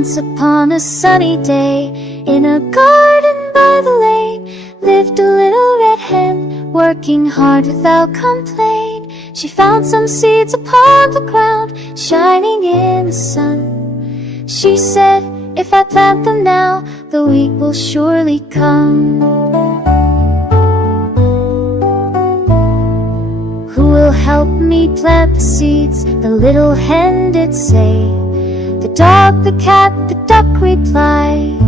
Once upon a sunny day, in a garden by the lake, lived a little red hen, working hard without complaint. She found some seeds upon the ground, shining in the sun. She said, if I plant them now, the wheat will surely come. Who will help me plant the seeds? The little hen did say. The dog, the cat, the duck replied,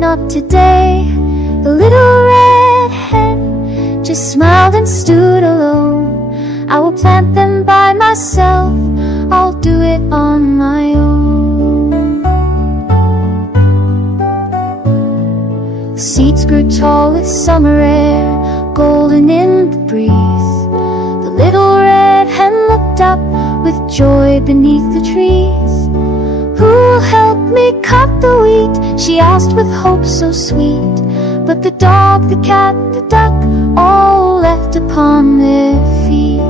not today. The little red hen just smiled and stood alone. I will plant them by myself, I'll do it on my own. The seeds grew tall with summer air, golden in the breeze. The little red hen looked up with joy beneath the trees. Who'll help me cut the wheat? She asked with hope so sweet. But the dog, the cat, the duck, all left upon their feet.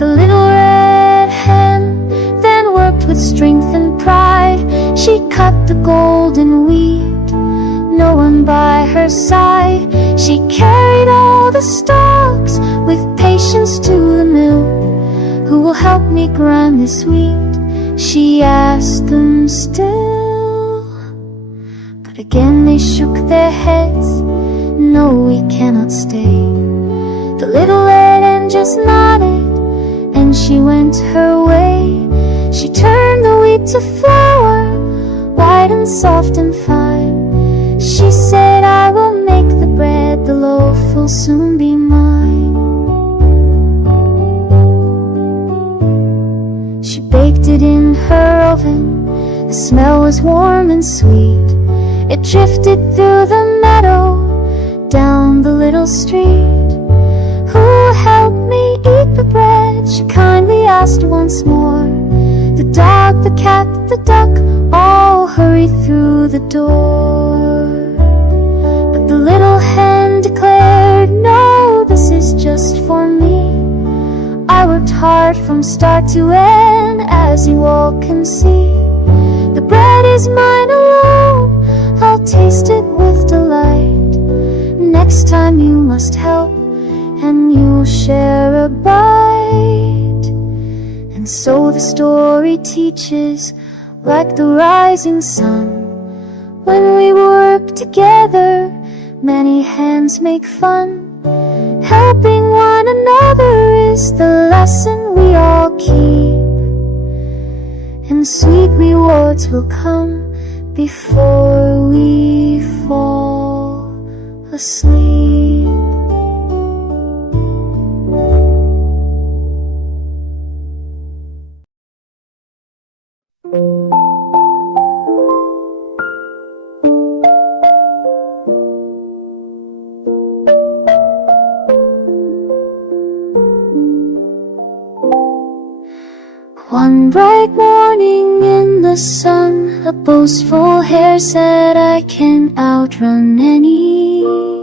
The little red hen then worked with strength and pride. She cut the golden wheat, no one by her side. She carried all the stalks with patience to the mill. Who will help me grind this wheat? She asked them still. But again they shook their heads. No, we cannot stay. The little red hen just nodded, and she went her way. She turned the wheat to flour, white and soft and fine. She said, I will make the bread, the loaf will soon be mine. She baked it in her oven, the smell was warm and sweet. It drifted through the meadow, down the little street. Who'll help me eat the bread? She kindly asked once more. The dog, the cat, the duck, all hurried through the door. But the little hen declared, no, this is just for me. I worked hard from start to end, as you all can see. The bread is mine alone, I'll taste it with delight. Next time you must help, and you'll share a bite. And so the story teaches, like the rising sun, when we work together, many hands make fun. Helping one another is the lesson we all keep, and sweet rewards will come before we fall asleep. One bright morning in the sun, a boastful hare said, I can outrun anyone.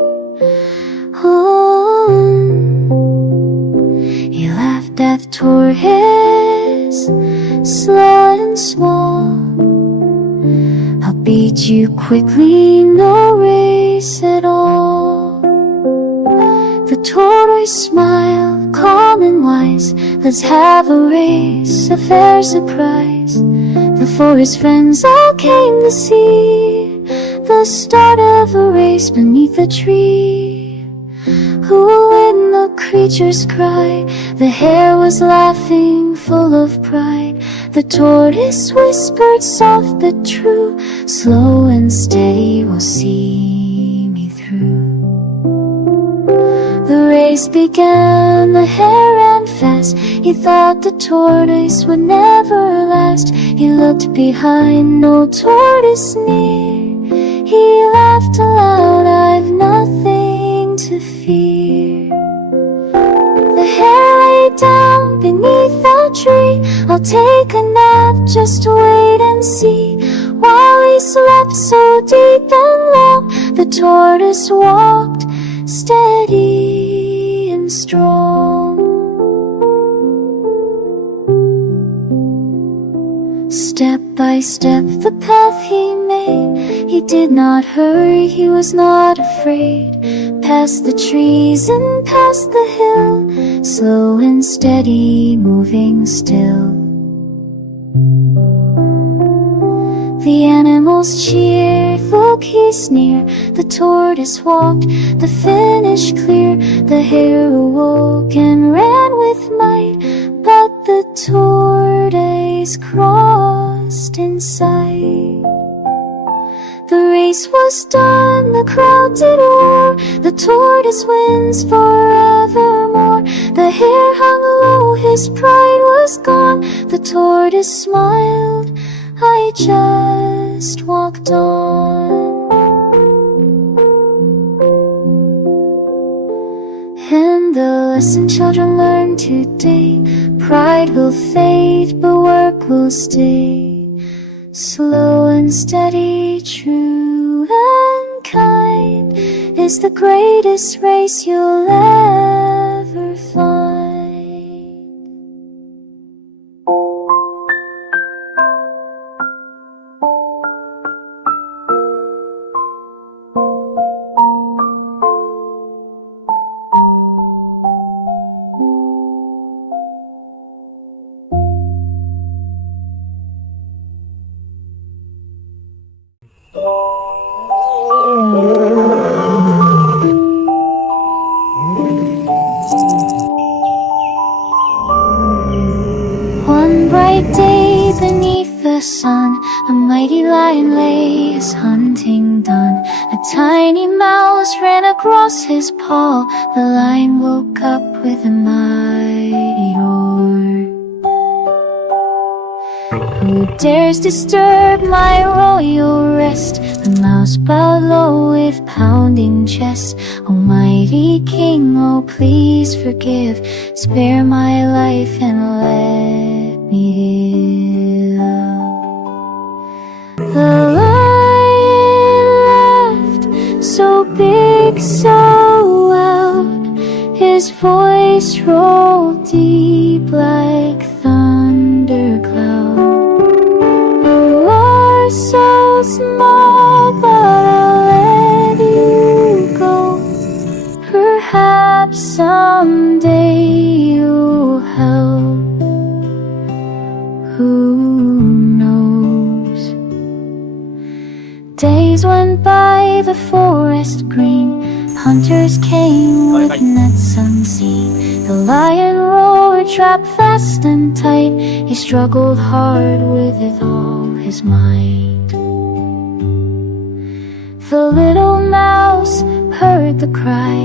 He laughed at the tortoise, slow and small. I'll beat you quickly, no race at all. The tortoise smiled, calm and wise. Let's have a race, a fair surprise. The forest friends all came to see the start of a race beneath a tree. Who will win? The creatures cried. The hare was laughing, full of pride. The tortoise whispered, soft but true, slow and steady will see me through. The race began, the hare ran fast. He thought the tortoise would never last. He looked behind, no tortoise near. He laughed aloud, I've nothing to fear. The hare lay down beneath a tree. I'll take a nap, just wait and see. While he slept so deep and long, the tortoise walked steady and strong. Step by step the path he made. He did not hurry, he was not afraid. Past the trees and past the hill, slow and steady, moving still. The animals cheered, look he's near. The tortoise walked the finish clear. The hare awoke and ran with might, but the tortoise crossed in sight. The race was done, the crowd did roar. The tortoise wins forevermore. The hare hung low, his pride was gone. The tortoise smiled, I just walked on. And the lesson children learn today: pride will fade, but work will stay. Slow and steady, true and kind is the greatest race you'll ever find. One bright day beneath the sun, a mighty lion lay, his hunting done. A tiny mouse ran across his paw. The lion woke up with a mighty roar. Who dares disturb my royal rest? The mouse bowed low with pounding chest. Almighty king, oh please forgive. Spare my life and let me live. The lion laughed, so big, so loud. His voice rolled deep like thundercloud. So small, but I'll let you go. Perhaps someday you'll help. Who knows? Days went by, the forest green. Hunters came with nets unseen. The lion roared, trapped fast and tight. He struggled hard with all his might. The little mouse heard the cry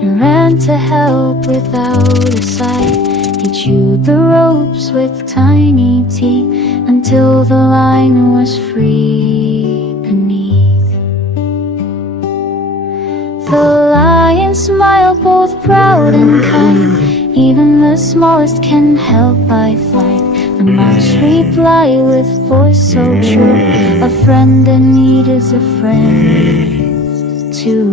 and ran to help without a sigh. He chewed the ropes with tiny teeth until the line was free beneath. The lion smiled, both proud and kind. Even the smallest can help by flight. The mouse replied with voice so true: a friend in need is a friend too.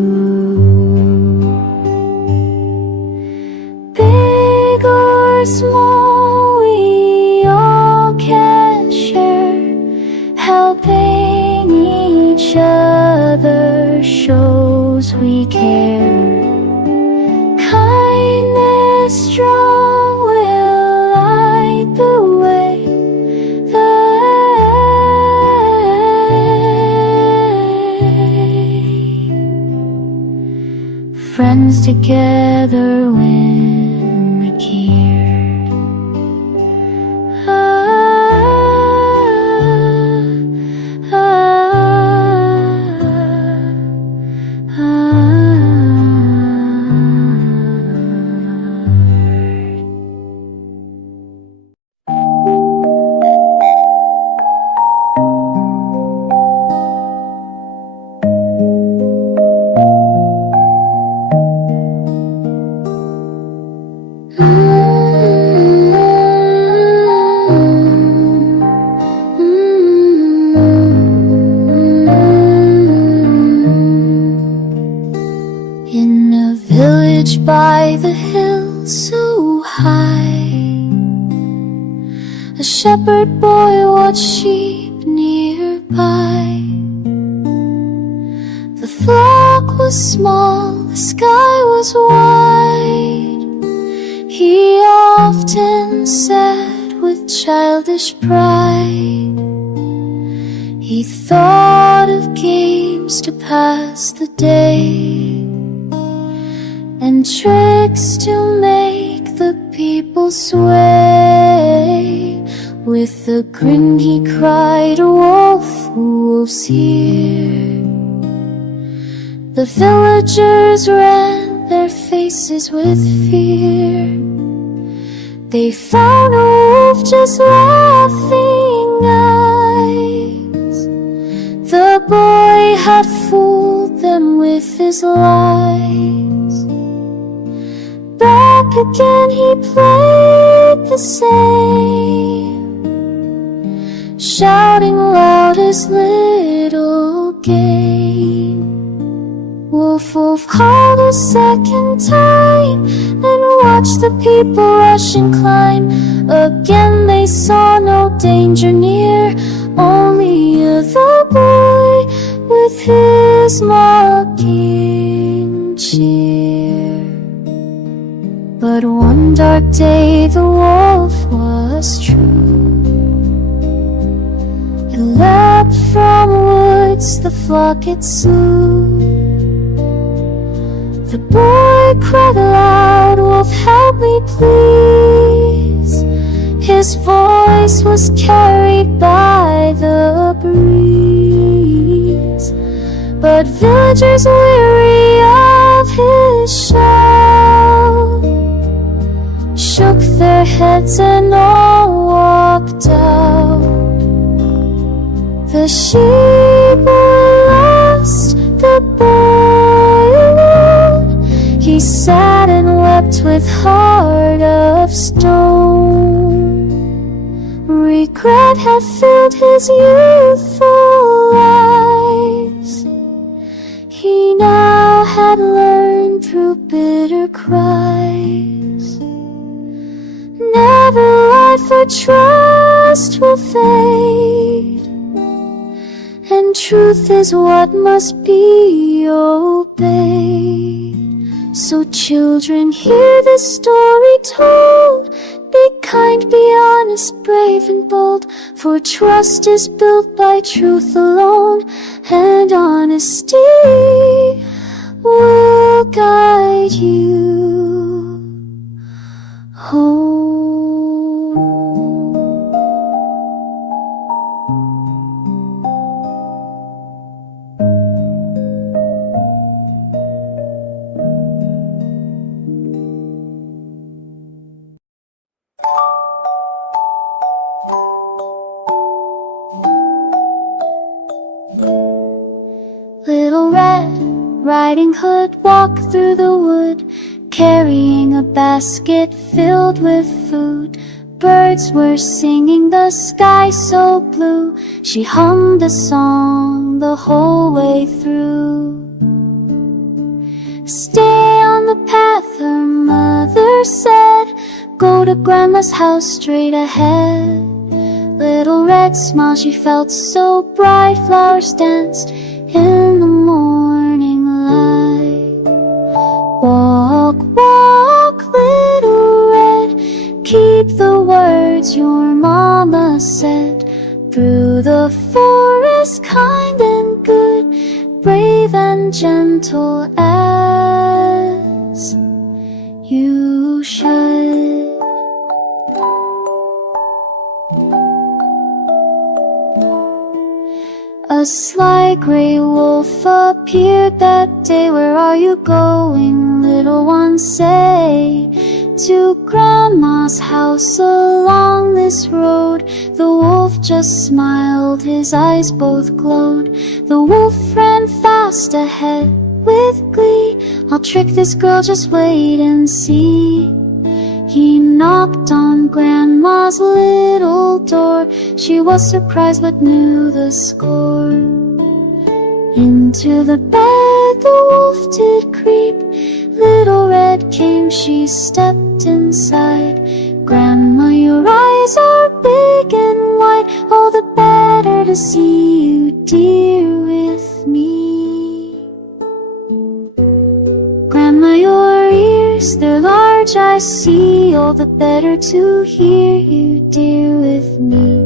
Big or small, we all can share. Helping each other shows we care. Kindness strong will light the way. Friends together when we care. By the hill so high, a shepherd boy watched sheep nearby. The flock was small, the sky was wide. He often said with childish pride, he thought of games to pass the day, and tricks to make the people sway. With a grin he cried, "Wolf, wolf's here." The villagers ran their faces with fear. They found a wolf just laughing eyes. The boy had fooled them with his lies. Back again he played the same, shouting loud his little game. Wolf, wolf called a second time, and watched the people rush and climb. Again they saw no danger near, only the boy with his mocking cheer. But one dark day the wolf was true. It leapt from woods, the flock it slew. The boy cried aloud, "Wolf, help me please." His voice was carried by the breeze. But villagers weary of his shout shook their heads and all walked out. The sheep were lost, the boy alone. He sat and wept with heart of stone. Regret had filled his youthful eyes. He now had learned through bitter cries, never lied, for trust will fade, and truth is what must be obeyed. So children, hear this story told. Be kind, be honest, brave and bold, for trust is built by truth alone, and honesty will guide you home. Little Red Riding Hood walked through the wood, carrying a basket filled with food. Birds were singing, the sky so blue. She hummed a song the whole way through. Stay on the path, her mother said. Go to Grandma's house straight ahead. Little Red smiled, she felt so bright. Flowers danced in the morning light. Walk, walk, little Red, keep the words your mama said. Through the forest, kind and good, brave and gentle as you should. A sly gray wolf appeared that day. Where are you going, little one, say? To Grandma's house along this road. The wolf just smiled, his eyes both glowed. The wolf ran fast ahead with glee. I'll trick this girl, just wait and see. He knocked on Grandma's little door. She was surprised but knew the score. Into the bed the wolf did creep. Little Red came, she stepped inside. Grandma, your eyes are big and wide, all the better to see you, dear, with me. Grandma, your ears, they're large, I see, all the better to hear you, dear, with me.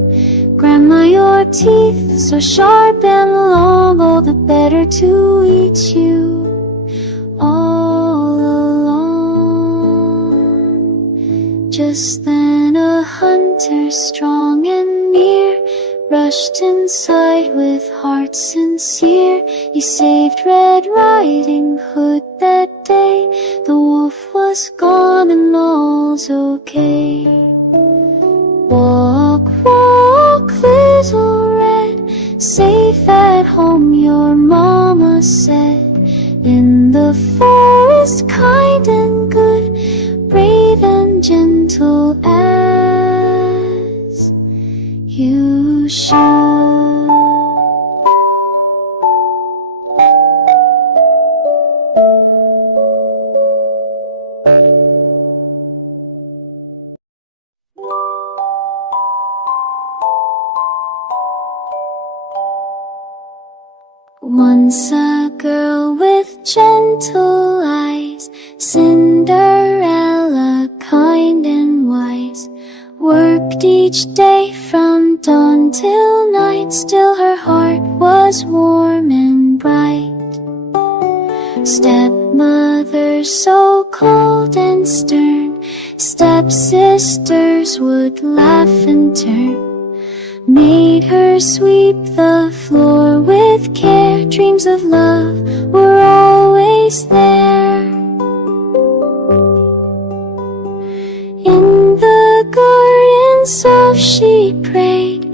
Grandma, your teeth, so sharp and long, all the better to eat you all alone. Just then a hunter strong and near rushed inside with heart sincere. He saved Red Riding Hood that day. The wolf was gone and all's okay. Walk, walk, little Red, safe at home, your mama said. In the forest, kind and good, brave and gentle as you should. Once a girl with gentle eyes, Cinderella, kind and wise, worked each day from dawn till night. Still her heart was warm and bright. Stepmother so cold and stern, stepsisters would laugh and turn, made her sweep the floor with care. Dreams of love were always there. In the garden soft she prayed,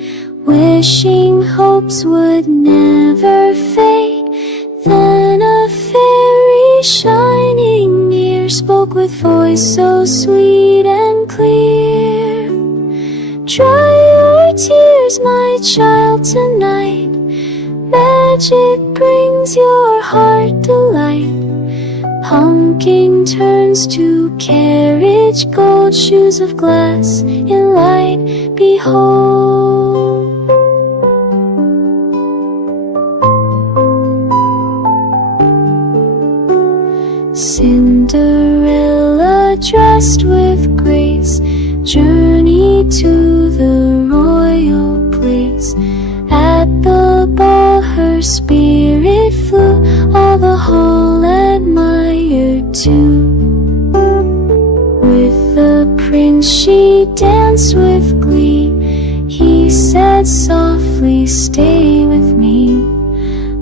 wishing hopes would never fade. Then a fairy shining near spoke with voice so sweet and clear. Dry your tears, my child, tonight. Magic brings your heart delight. Pumpkin turns to carriage gold, shoes of glass in light behold. Cinderella, dressed with grace, journeyed to the royal place. At the ball her spirit flew, all the hall admired too. With the prince she danced with glee. He said softly, stay with me.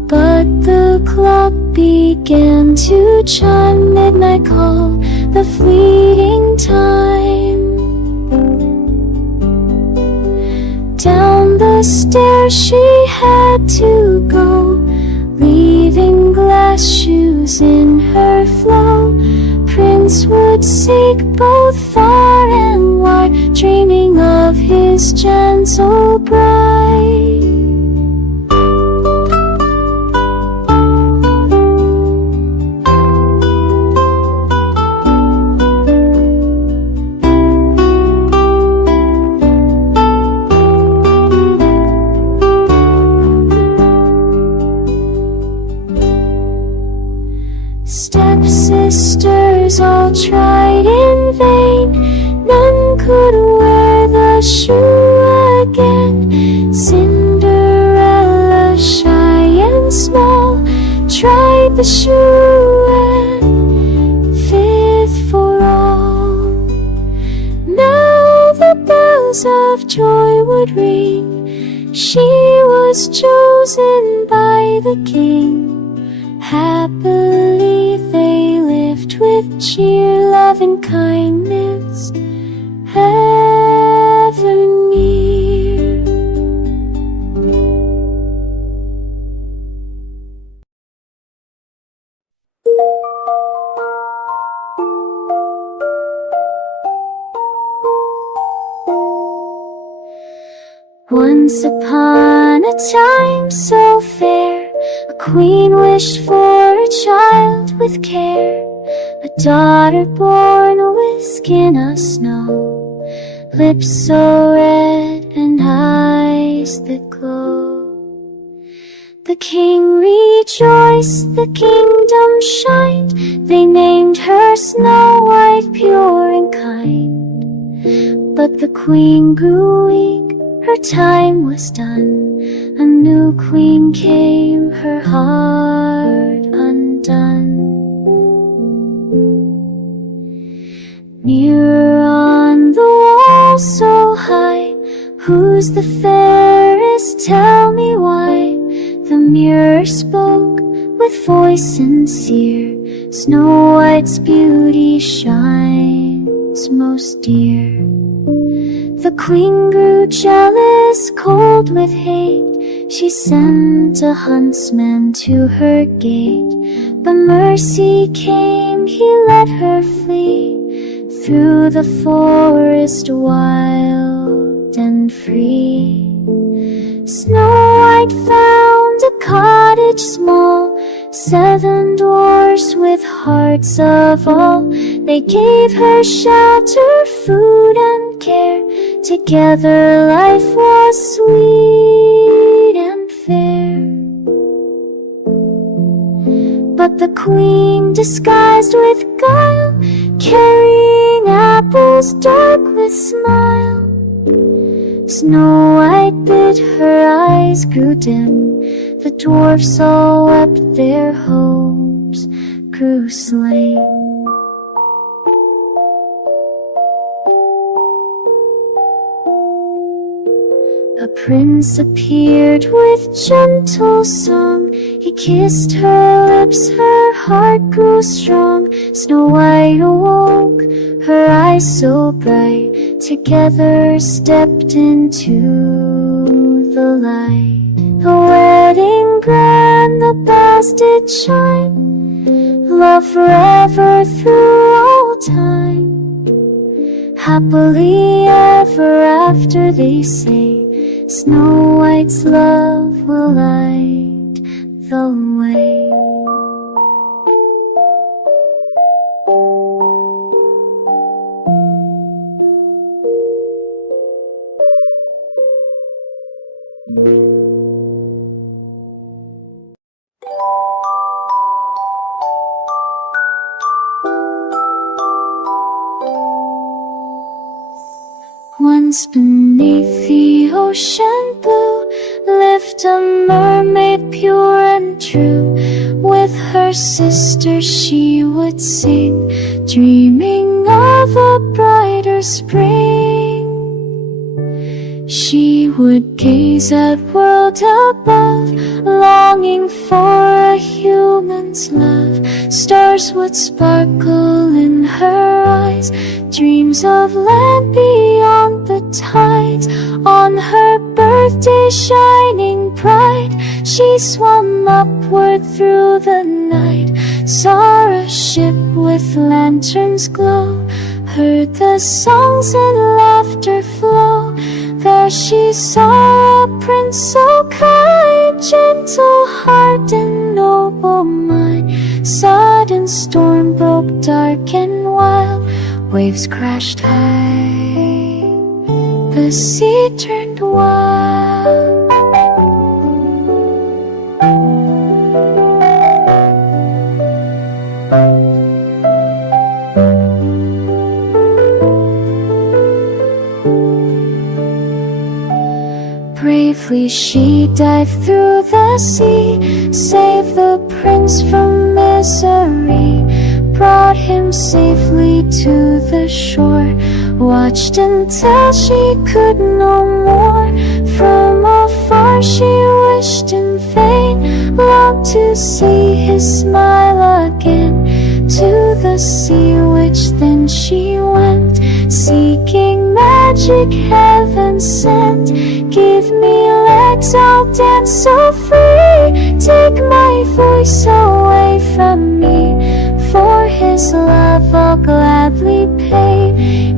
But the clock began to chime, midnight call, the fleeting time. Down the stairs she had to go, leaving glass shoes in her flow. Prince would seek both far and wide, dreaming of his gentle bride. Stepsisters all tried in vain, none could wear the shoe again. Cinderella, shy and small, tried the shoe and fit for all. Now the bells of joy would ring, she was chosen by the king. Happily they lived with cheer, love and kindness ever near. Once upon a time so fair, a queen wished for a child with care, a daughter born with skin of snow. lips so red and eyes that glow. The king rejoiced, the kingdom shined. They named her Snow White, pure and kind. But the queen grew weak, her time was done. A new queen came, her heart undone. Mirror on the wall so high, who's the fairest? Tell me why. The mirror spoke with voice sincere. Snow White's beauty shines most dear. The queen grew jealous, cold with hate. She sent a huntsman to her gate. But mercy came, he let her flee through the forest wild and free. Snow White found a cottage small, 7 dwarfs with hearts of all. They gave her shelter, food and care. Together life was sweet and fair. But the queen, disguised with guile, carrying apples dark with smile. Snow White bit, her eyes grew dim. The dwarfs all wept, their hopes grew slain. A prince appeared with gentle song. He kissed her lips, her heart grew strong. Snow White awoke, her eyes so bright. Together stepped into the light. A wedding grand, the bells did chime. Love forever through all time. Happily ever after, they say. Snow White's love will light the way. Once beneath the ocean blue lived a mermaid pure and true. With her sisters she would sing, dreaming of a brighter spring. She would gaze at world above, longing for a human's love. Stars would sparkle in her eyes, dreams of land beyond the tides. On her birthday shining bright, she swam upward through the night. Saw a ship with lanterns glow, heard the songs and laughter flow. There she saw a prince so kind, gentle heart and noble mind. Sudden storm broke dark and wild, waves crashed high, the sea turned wild. Bravely she dived through the sea, saved the prince from misery, brought him safely to the shore, watched until she could no more. From afar she wished in vain, longed to see his smile again. To the sea witch then she went, seeking magic heaven sent. Give me legs, I'll dance so free, take my voice away from me. For his love I'll gladly pay,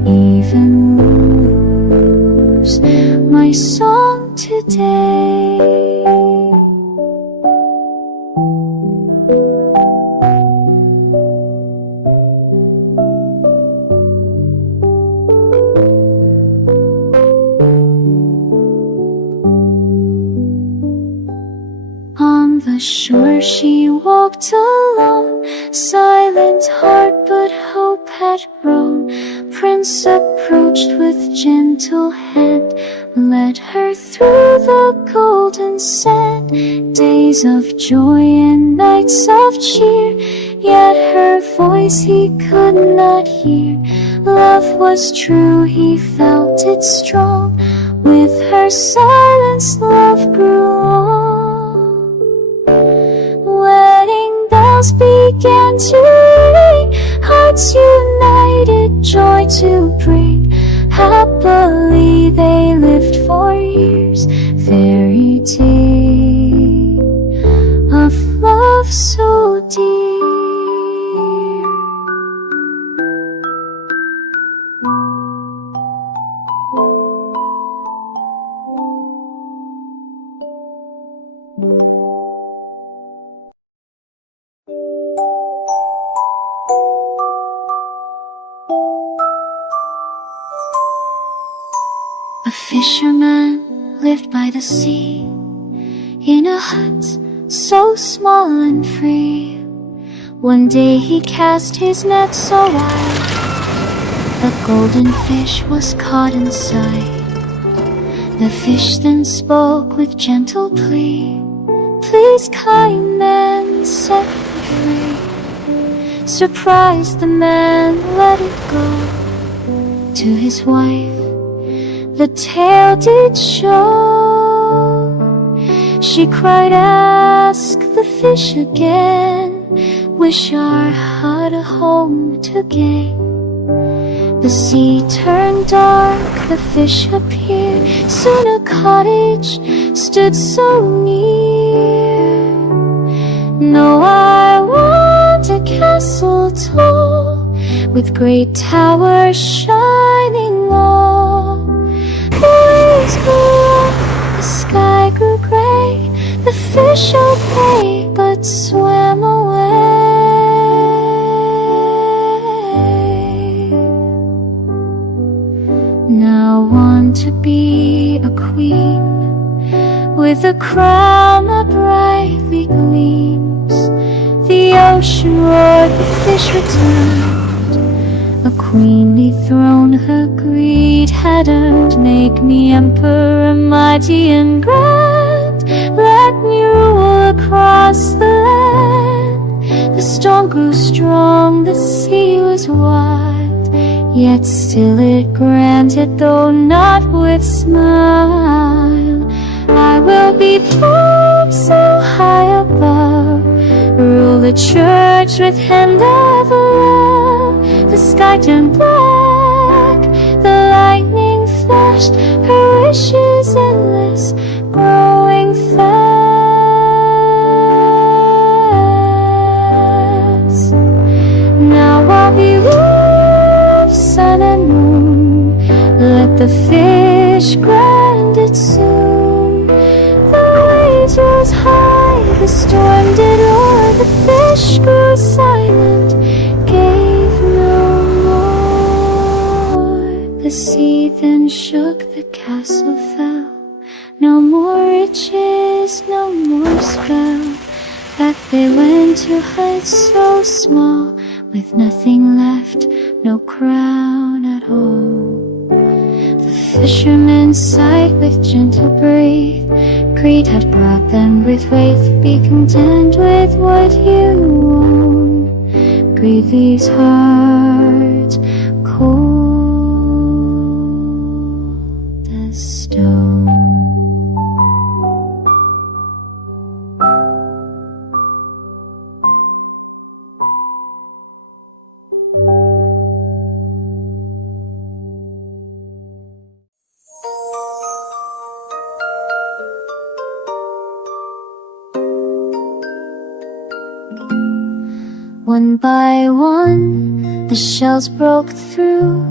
even lose my song today. shore she walked alone, silent heart but hope had grown. Prince approached with gentle hand, led her through the golden sand. Days of joy and nights of cheer, yet her voice he could not hear. Love was true, he felt it strong. With her silence love grew on. Wedding bells began to ring, hearts united, joy to bring. Happily they lived for years, fairy tale of love so dear. A fisherman lived by the sea, in a hut so small and free. One day he cast his net so wide, a golden fish was caught inside. The fish then spoke with gentle plea, "Please, kind man, set me free." Surprised, the man let it go. To his wife the tale did show. She cried, "Ask the fish again, wish our hut a home to gain." The sea turned dark, the fish appeared. Soon a cottage stood so near. "No, I want a castle tall, with great towers shining all." The waves grew up, the sky grew gray. The fish obeyed but swam away. Now want to be a queen, with a crown that brightly gleams. The ocean roared, the fish returned. A queenly throne her greed had earned. "Make me emperor, mighty and grand. Let me rule across the land." The storm grew strong, the sea was wild, yet still it granted, though not with smile. "I will be Pope so high above, rule the church with hand of love." The sky turned black, the lightning flashed, her wishes endless, growing fast. Now I'll be rule of sun and moon, let the fish grind it soon. The waves rose high, the storm did roar, the fish grew silent, gave no more. The sea then shook, the castle fell. No more riches, no more spell. Back they went to huts so small, with nothing left, no crown at all. The fishermen sighed with gentle breath. Greed had brought them with faith. Be content with what you own. Greed leaves hearts cold as stone. One by one, the shells broke through.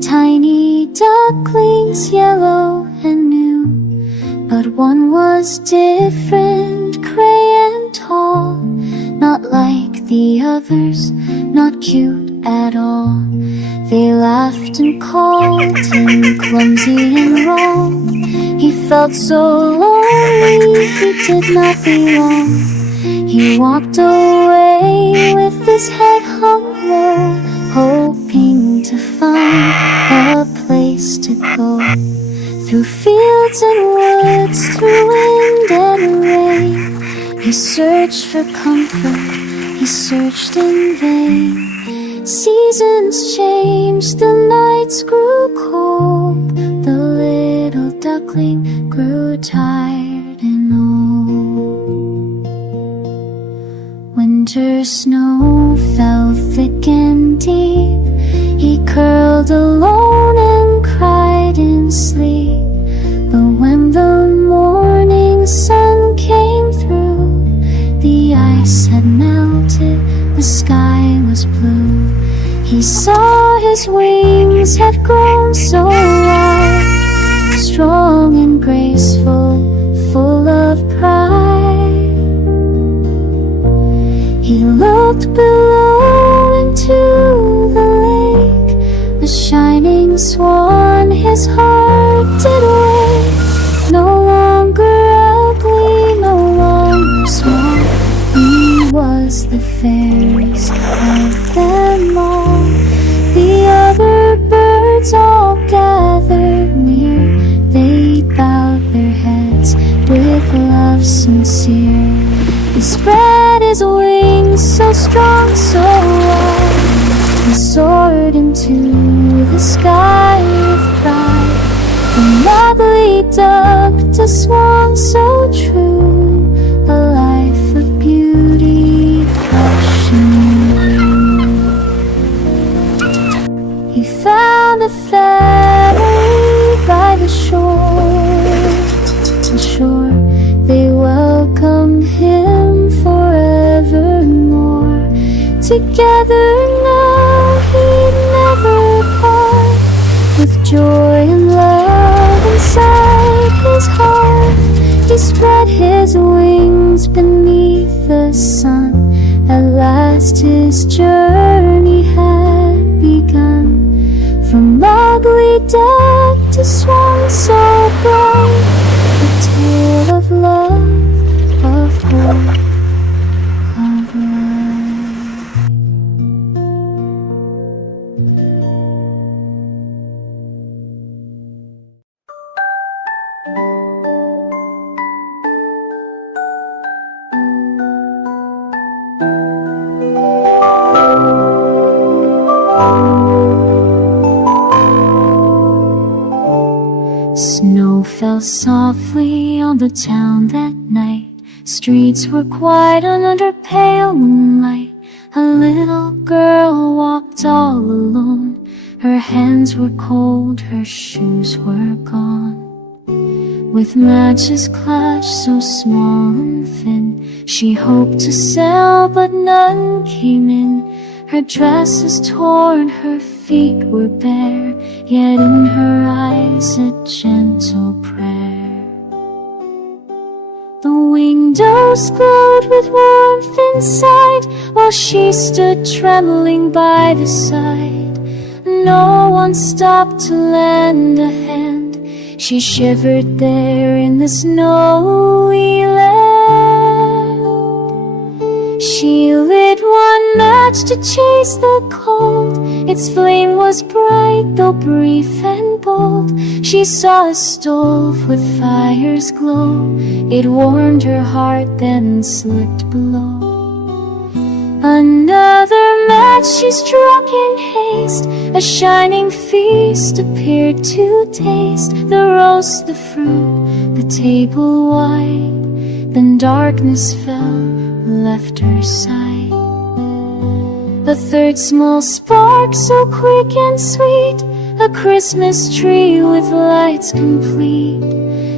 Tiny ducklings, yellow and new. But one was different, gray and tall. Not like the others, not cute at all. They laughed and called him clumsy and wrong. He felt so lonely, he did not belong. He walked away with his head hung low, hoping to find a place to go. Through fields and woods, through wind and rain, he searched for comfort, he searched in vain. Seasons changed, the nights grew cold. The little duckling grew tired and old. Winter snow fell thick and deep. He curled alone and cried in sleep. But when the morning sun came through, the ice had melted, the sky was blue. He saw his wings had grown so wide, strong and graceful, full of pride. He looked below into the lake, a shining swan, his heart did wake. No longer ugly, no longer small, he was the fairest of them all. The other birds all gathered near, they bowed their heads with love sincere. He spread his wings so strong, so wide, he soared into the sky with pride. From ugly duck to swan so true, a life of beauty, fresh and new. He found a family by the shore, they welcomed him forevermore. Together now he'd never part, with joy and love inside his heart. He spread his wings beneath the sun. At last his journey had begun. From ugly duck to swan so bright, a tale of love, of hope, of life. Snow fell softly on the town that night. Streets were quiet under pale moonlight. A little girl walked all alone. Her hands were cold, her shoes were gone. With matches clutched so small and thin, she hoped to sell, but none came in. Her dress was torn, her feet were bare, yet in her eyes a gentle prayer. The windows glowed with warmth inside, while she stood trembling by the side. No one stopped to lend a hand. She shivered there in the snowy land. She lit one match to chase the cold. Its flame was bright, though brief and bold. She saw a stove with fire's glow. It warmed her heart, then slipped below. Another match she struck in haste. A shining feast appeared to taste. The roast, the fruit, the table wide. Then darkness fell, left her side. A third small spark, so quick and sweet, a Christmas tree with lights complete.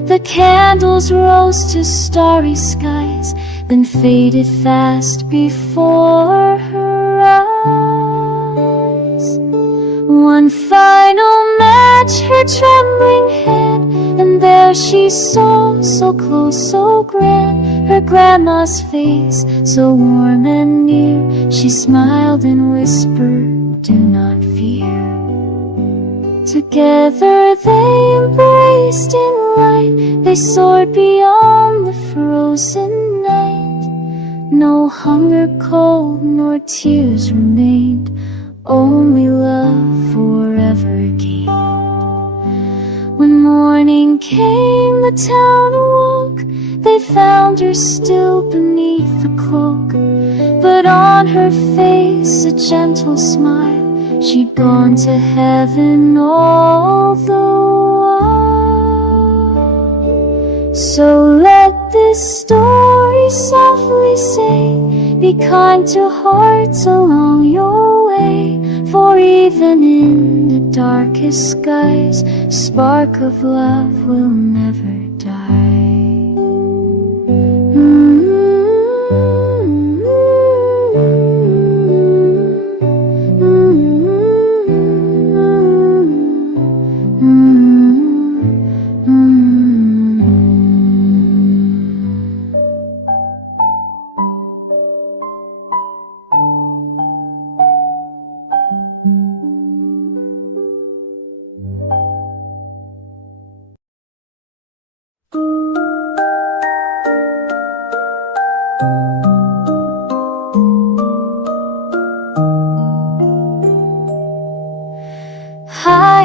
The candles rose to starry skies, then faded fast before her eyes. One final match, her trembling hand, and there she saw, so close, so grand, her grandma's face, so warm and near. She smiled and whispered, "Do not fear." Together they embraced in light. They soared beyond the frozen night. No hunger, cold, nor tears remained, only love forever gained. When morning came, the town awoke. They found her still beneath the cloak, but on her face a gentle smile. She'd gone to heaven all the while. So let this story softly say, be kind to hearts along your way. For even in the darkest skies, a spark of love will never die.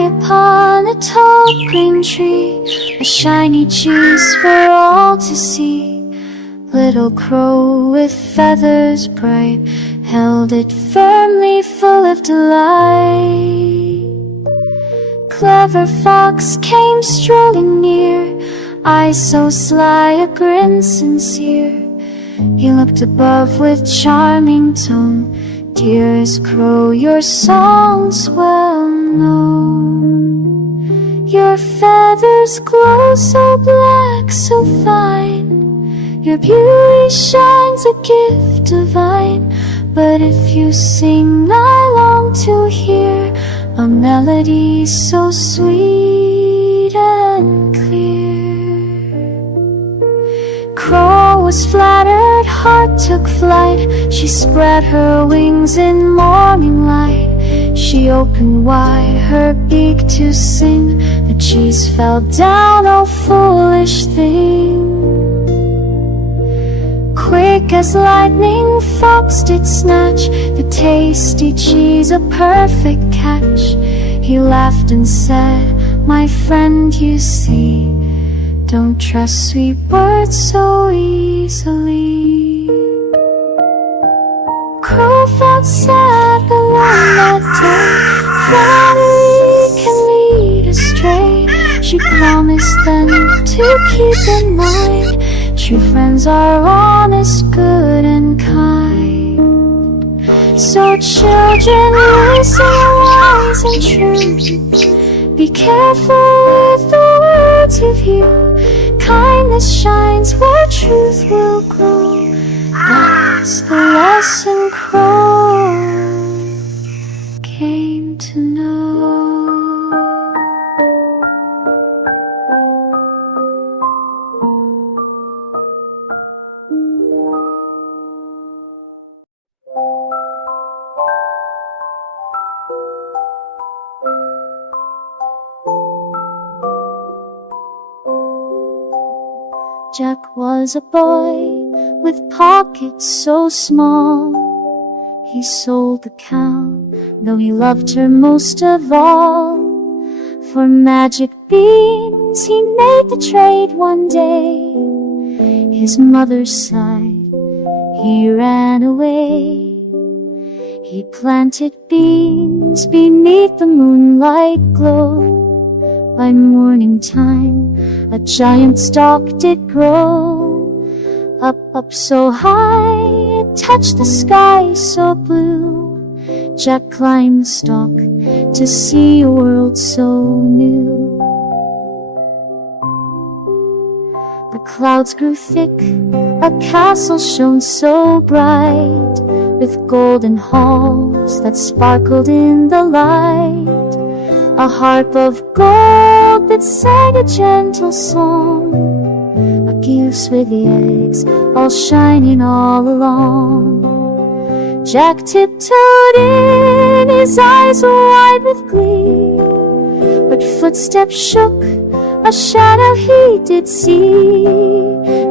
Upon a tall green tree, a shiny cheese for all to see. Little crow with feathers bright held it firmly, full of delight. Clever fox came strolling near, eyes so sly, a grin sincere. He looked above with charming tone, "Dearest crow, your song's well known. Your feathers glow so black, so fine. Your beauty shines, a gift divine. But if you sing, I long to hear a melody so sweet and clear." Crow was flattered, heart took flight. She spread her wings in morning light. She opened wide her beak to sing. The cheese fell down, oh foolish thing. Quick as lightning, fox did snatch the tasty cheese, a perfect catch. He laughed and said, "My friend, you see, don't trust sweet words so easily." Crow felt sad, but one that day flattery can lead astray. She promised then to keep in mind, true friends are honest, good and kind. So children, listen wise and true. Be careful with the words you view. Kindness shines where truth will grow. That's the lesson Crow came to know. Jack was a boy with pockets so small. He sold the cow, though he loved her most of all. For magic beans he made the trade one day. His mother sighed, he ran away. He planted beans beneath the moonlight glow. By morning time, a giant stalk did grow. Up, up so high, it touched the sky so blue. Jack climbed the stalk to see a world so new. The clouds grew thick, a castle shone so bright, with golden halls that sparkled in the light. A harp of gold that sang a gentle song, a goose with the eggs all shining all along. Jack tiptoed in, his eyes were wide with glee, but footsteps shook a shadow he did see.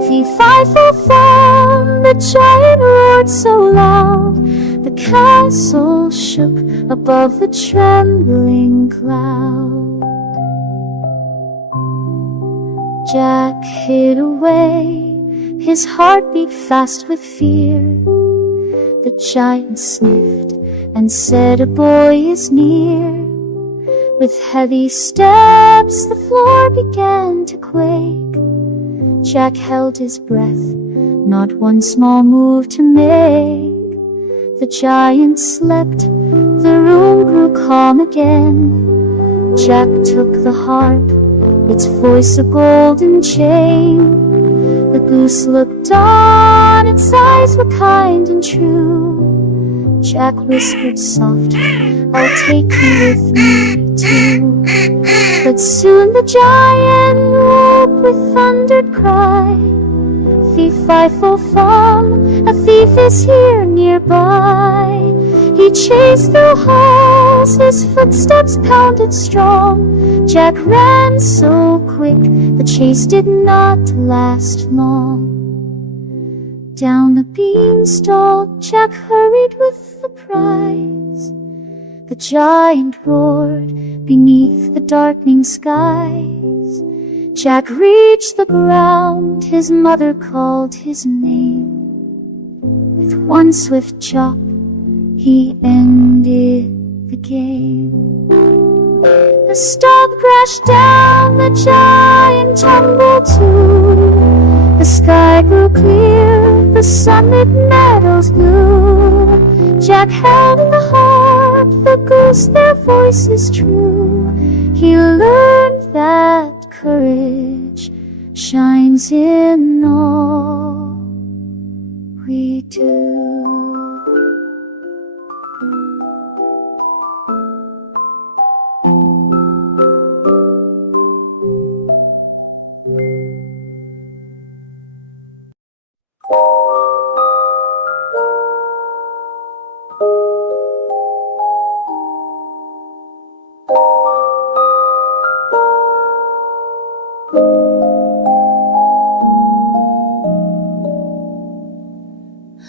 Fee-fi-fo-fum, the giant roared so loud, the castle shook above the trembling cloud. Jack hid away, his heart beat fast with fear. The giant sniffed and said, "A boy is near." With heavy steps the floor began to quake. Jack held his breath, not one small move to make. The giant slept, the room grew calm again. Jack took the harp, its voice a golden chain. The goose looked on, its eyes were kind and true. Jack whispered soft, "I'll take you with me too." But soon the giant woke with thundered cry. Fee-fi-fo-fum, a thief is here nearby. He chased through halls, his footsteps pounded strong. Jack ran so quick, the chase did not last long. Down the beanstalk Jack hurried with the prize. The giant roared beneath the darkening skies. Jack reached the ground, his mother called his name. With one swift chop, he ended the game. The stump crashed down, the giant tumbled too. The sky grew clear, the sunlit meadows blue. Jack held the harp, the goose, their voices true. He learned that courage shines in all we do.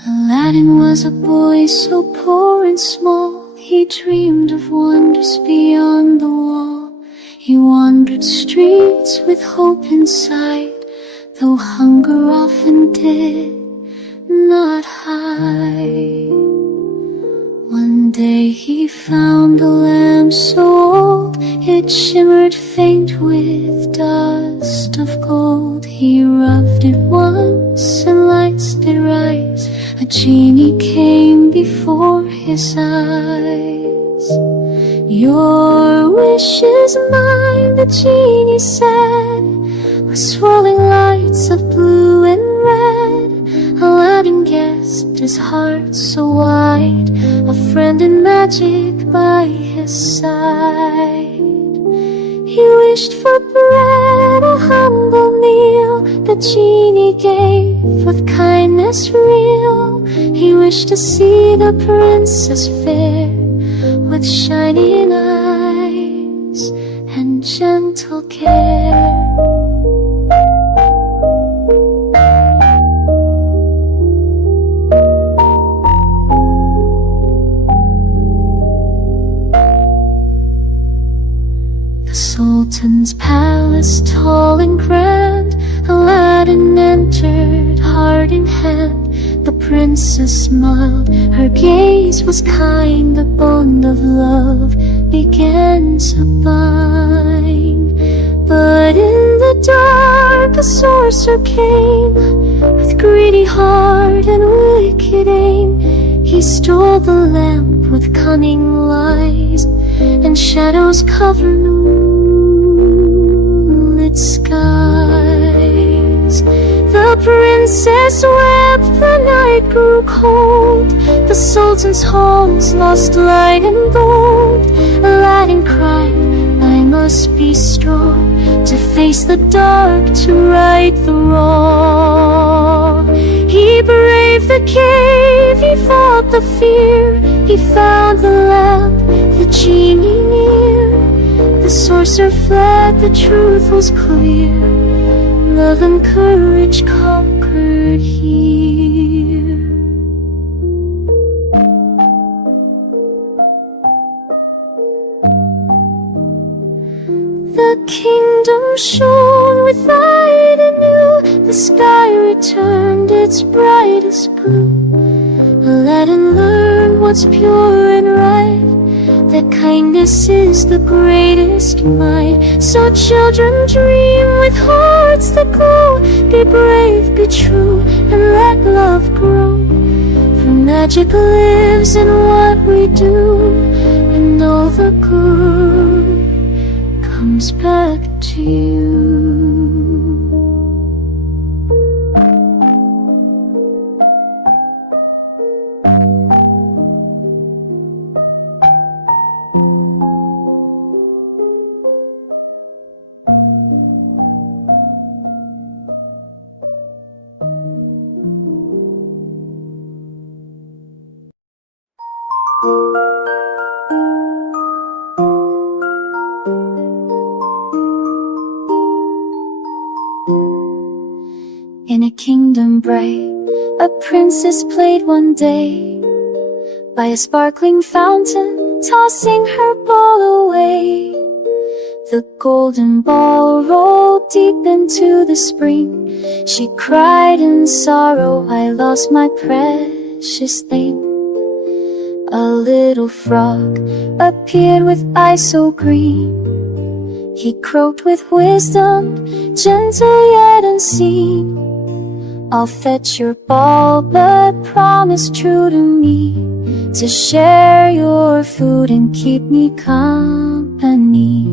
Aladdin was a boy so poor and small, he dreamed of wonders beyond the wall. He wandered streets with hope in sight, though hunger often did not hide. One day he found a lamp so old, it shimmered faint with dust of gold. He rubbed it once and lights did rise. A genie came before his eyes. "Your wish is mine," the genie said, with swirling lights of blue and red. Aladdin guessed, his heart so wide, a friend in magic by his side. He wished for bread, a humble meal, the genie gave with kindness real. He wished to see the princess fair, with shining eyes and gentle care. The Sultan's palace, tall and grand, Aladdin entered, heart in hand. The princess smiled, her gaze was kind, the bond of love began to bind. But in the dark a sorcerer came, with greedy heart and wicked aim. He stole the lamp with cunning lies, and shadows covered moonlit skies. The princess wept, the night grew cold, the Sultan's homes lost light and gold. Aladdin cried, "I must be strong, to face the dark, to right the wrong." He He braved the cave, he fought the fear, he found the lamp, the genie near. The sorcerer fled, the truth was clear. Love and courage conquered here. The kingdom shone with light anew. The sky returned its brightest blue. Aladdin learned what's pure and right, that kindness is the greatest might. So children dream with hearts that glow. Be brave, be true, and let love grow. For magic lives in what we do, and all the good comes back to you. In a kingdom bright, a princess played one day by a sparkling fountain, tossing her ball away. The golden ball rolled deep into the spring. She cried in sorrow, I lost my precious thing. A little frog appeared with eyes so green. He croaked with wisdom, gentle yet unseen. I'll fetch your ball, but promise true to me to share your food and keep me company.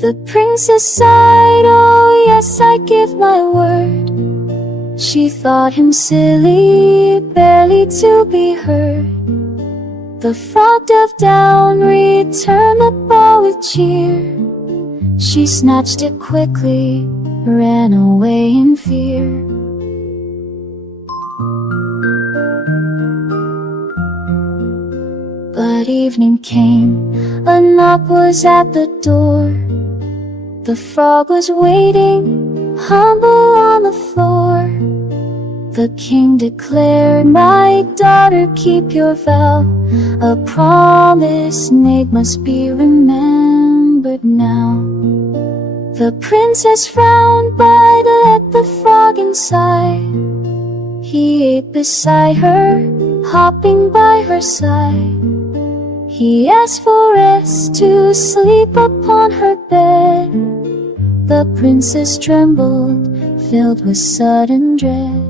The princess sighed, oh yes, I give my word. She thought him silly, barely to be heard. The frog dove down, returned the ball with cheer. She snatched it quickly, ran away in fear. But evening came, a knock was at the door. The frog was waiting, humble on the floor. The king declared, my daughter, keep your vow. A promise made must be remembered now. The princess frowned, but let the frog inside. He ate beside her, hopping by her side. He asked for rest to sleep upon her bed. The princess trembled, filled with sudden dread.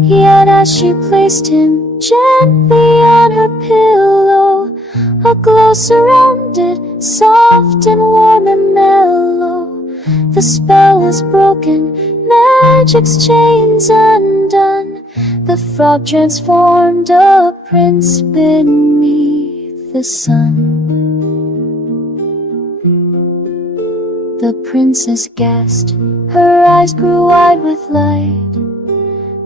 Yet as she placed him gently on her pillow, a glow surrounded, soft and warm and mellow. The spell was broken, magic's chains undone. The frog transformed, a prince beneath the sun. The princess gasped, her eyes grew wide with light.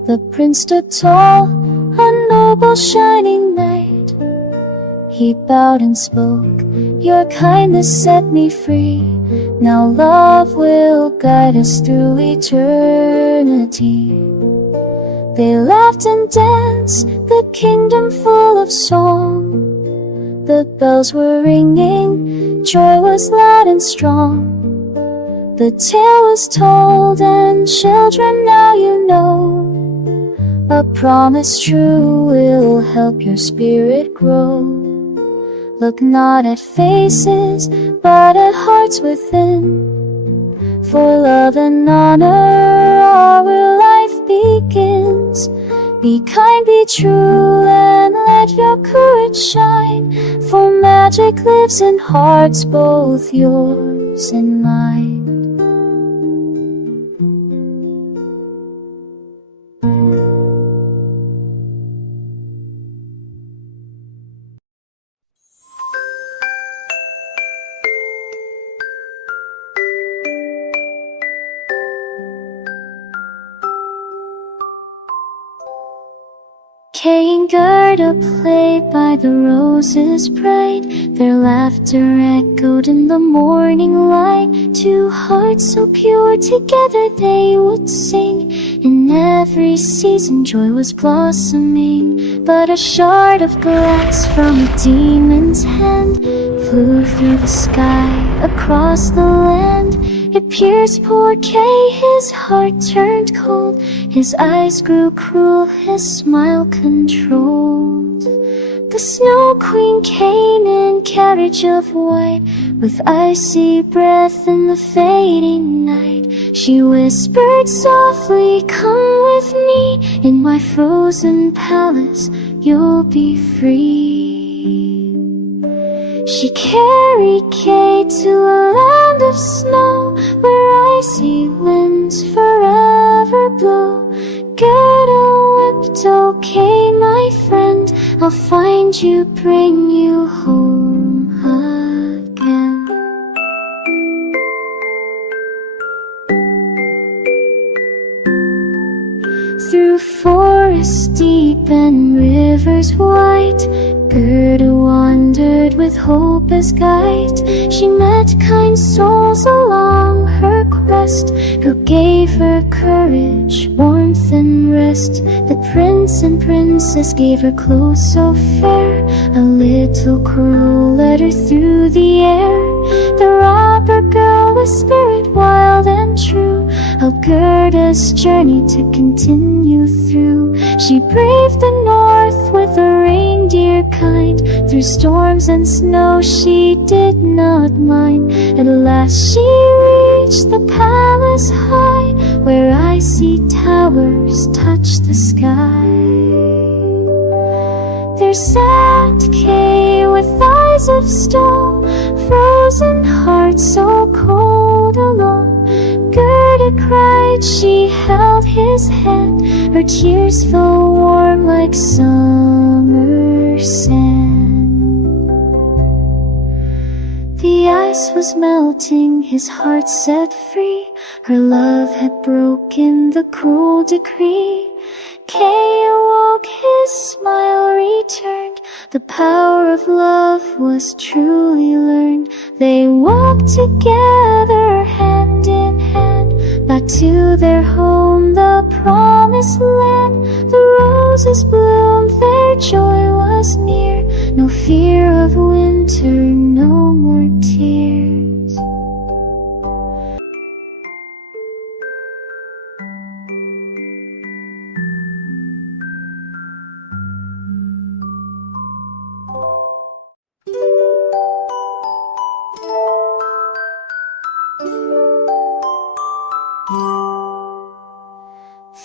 The prince stood tall, a noble shining knight. He bowed and spoke, your kindness set me free. Now love will guide us through eternity. They laughed and danced, the kingdom full of song. The bells were ringing, joy was loud and strong. The tale was told, and children, now you know. A promise true will help your spirit grow. Look not at faces, but at hearts within. For love and honor are where life begins. Be kind, be true, and let your courage shine. For magic lives in hearts, both yours and mine. Hearing Gerda play by the roses bright, their laughter echoed in the morning light. Two hearts so pure together they would sing. In every season joy was blossoming. But a shard of glass from a demon's hand flew through the sky across the land. It pierced poor Kay, his heart turned cold. His eyes grew cruel, his smile controlled. The Snow Queen came in carriage of white, with icy breath in the fading night. She whispered softly, "Come with me, in my frozen palace you'll be free." She carried Kay to a land of snow, where icy winds forever blow. Gerda wept, "Okay, my friend, I'll find you, bring you home again." Through forests deep and rivers wide, Gerda wandered with hope as guide. She met kind souls along her quest, who gave her courage, warmth and rest. The prince and princess gave her clothes so fair. A little crow led her through the air. The robber girl, with spirit wild and true, held Gerda's journey to continue through. She braved the north with a reindeer kind. Through storms and snow she did not mind. At last she reached the palace high, where icy towers touched the sky. There sat Kay with eyes of stone, frozen heart so cold alone. Gerda cried, she held his hand, her tears fell warm like summer sand. The ice was melting, his heart set free. Her love had broken the cruel decree. Kay awoke, his smile returned. The power of love was truly learned. They walked together hand in hand, back to their home, the promised land. The roses bloomed, their joy was near. No fear of winter, no more tears.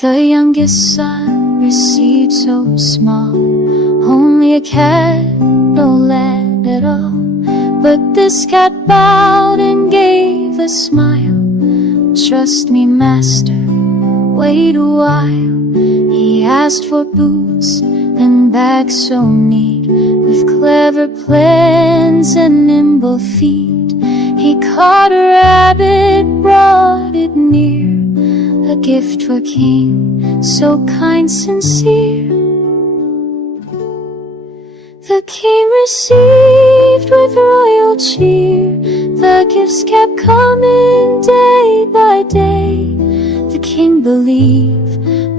The youngest son received so small, only a cat, no lad at all. But this cat bowed and gave a smile. "Trust me, master, wait a while." He asked for boots and bags so neat, with clever plans and nimble feet. He caught a rabbit, brought it near, a gift for king, so kind, sincere. The king received with royal cheer. The gifts kept coming day by day. The king believed,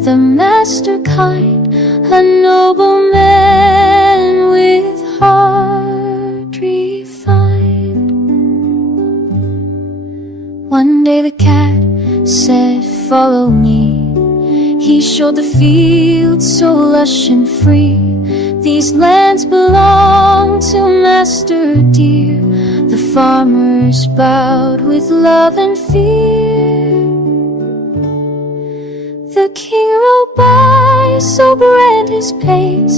the master kind, a noble man with heart refined. One day the cat said, "Follow me." He showed the fields so lush and free. These lands belong to master dear. The farmers bowed with love and fear. The king rode by, so grand his pace.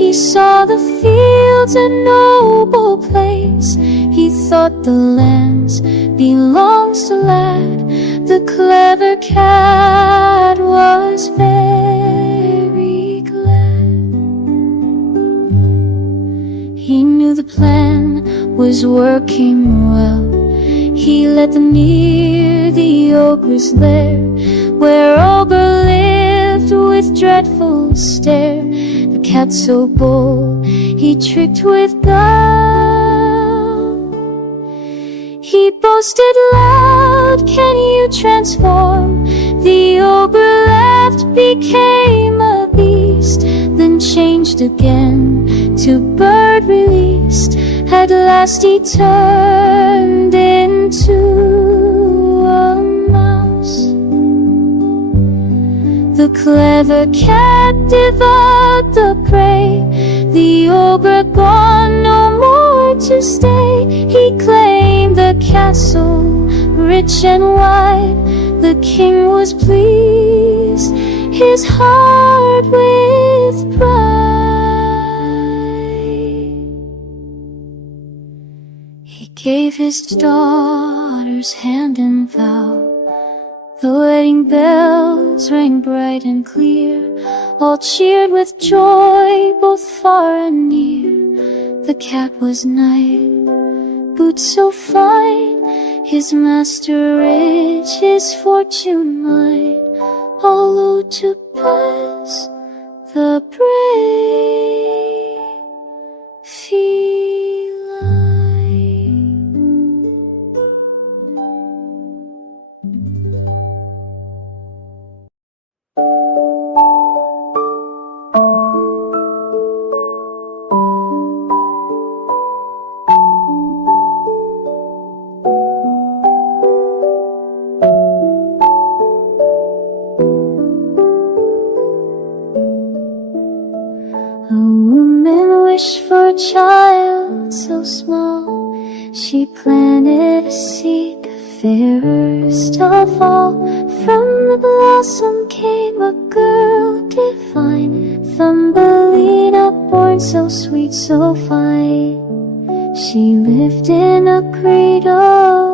He saw the fields, a noble place. He thought the lands belonged to lad. The clever cat was very glad. He knew the plan was working well. He led them near the ogre's lair, where ogre lived with dreadful stare. The cat so bold, he tricked with guile. He boasted loud, "Can you transform?" The ogre laughed, became a beast, then changed again to bird released. At last he turned into a mouse. The clever cat devoured the prey. The ogre gone, no more to stay. He claimed the castle, rich and wide. The king was pleased, his heart with pride. He gave his daughter's hand in vow. The wedding bells rang bright and clear. All cheered with joy, both far and near. The cat was knight, boots so fine, his master rich, his fortune mine. All owed to Puss, the brave feline. For a child so small, she planted a seed, fairest of all. From the blossom came a girl divine, Thumbelina, born so sweet, so fine. She lived in a cradle,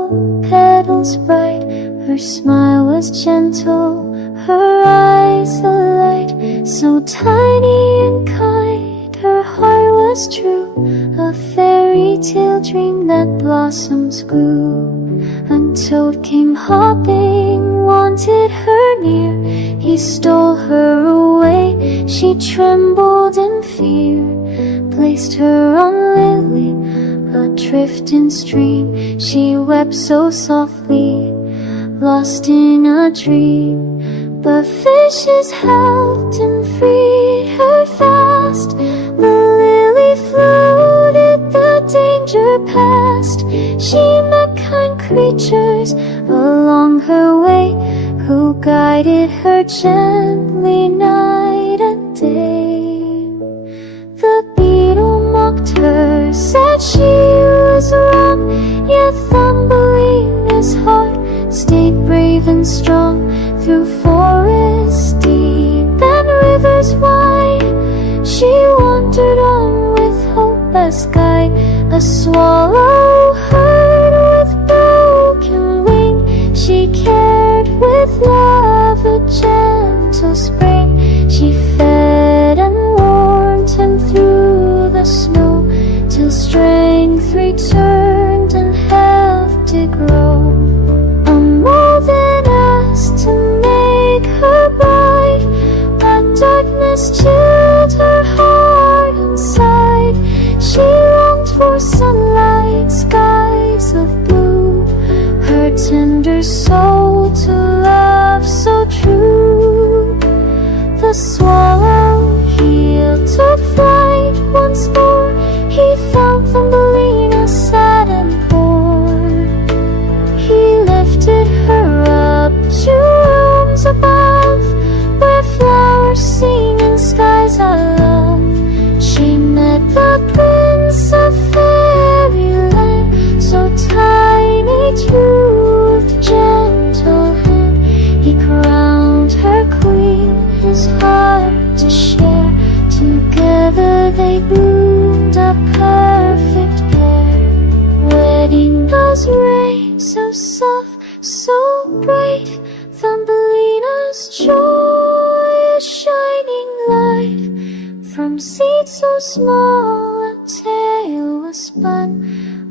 petals bright. Her smile was gentle, her eyes alight, so tiny and kind. Her heart was true, a fairy tale dream that blossoms grew. Untold came hopping, wanted her near. He stole her away, she trembled in fear. Placed her on Lily, adrift in stream. She wept so softly, lost in a dream. But fishes helped and freed her fast. The lily floated, the danger past. She met kind creatures along her way, who guided her gently night and day. The beetle mocked her, said she was wrong, yet Thumbelina's heart stayed brave and strong. Through forests deep and rivers wide, she wandered on with hope as guide. A swallow heard with broken wing, she cared with love a gentle spring. She fed and warmed him through the snow, till strength returned and health did grow. A more than asked to make her bright, but darkness chilled her heart inside. She longed for sunlight, skies of blue, her tender soul to love so true. The swallow healed, took flight once more. He found Thumbelina sad and poor. He lifted her up to rooms above, where flowers sing and skies are love. She met the prince of fairyland, so tiny, true, with gentle hand. He crowned her queen, his heart to share. Together they bloomed a perfect pair. Wedding bells rang so soft, so bright. Thumbelina's joy, a shining light. From seed so small, a tale was spun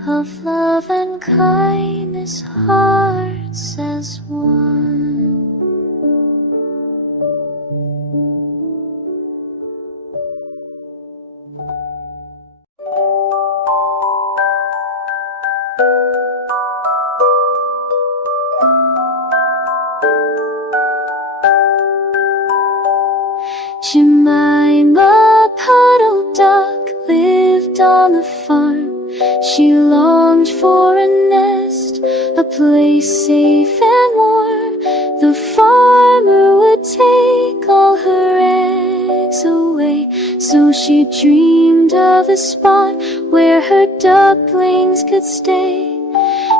of love and kindness, hearts as one. the farm. She longed for a nest, a place safe and warm. The farmer would take all her eggs away, so she dreamed of a spot where her ducklings could stay.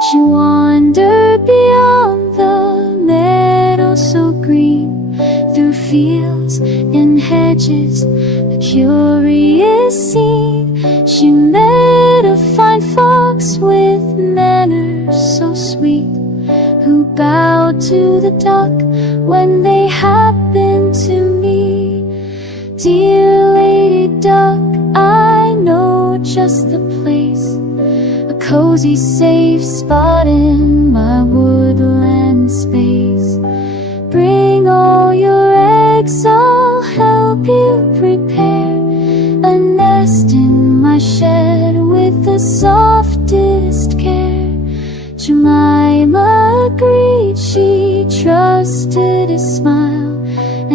She wandered beyond the meadow so green, through fields and hedges, a curious scene. She met a fine fox with manners so sweet, who bowed to the duck when they happened to meet. Dear Lady Duck, I know just the place, a cozy, safe spot in my woodland space. Bring all your eggs, I'll help you prepare a nest in my shed with the softest care. Jemima agreed, she trusted his smile,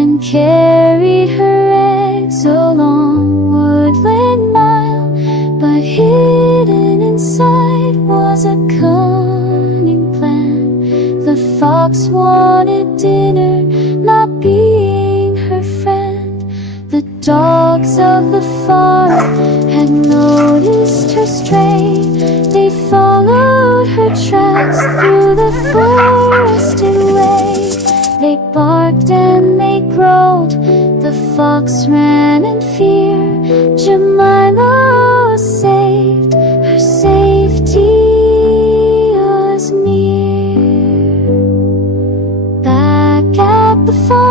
and carried her eggs a long woodland mile. But hidden inside was a cunning plan. The fox wanted dinner, not being her friend. The dogs of the farm had noticed her stray. They followed her tracks through the forested way. They barked and they growled, the fox ran in fear. Jemima was saved, her safety was near. Back at the farm,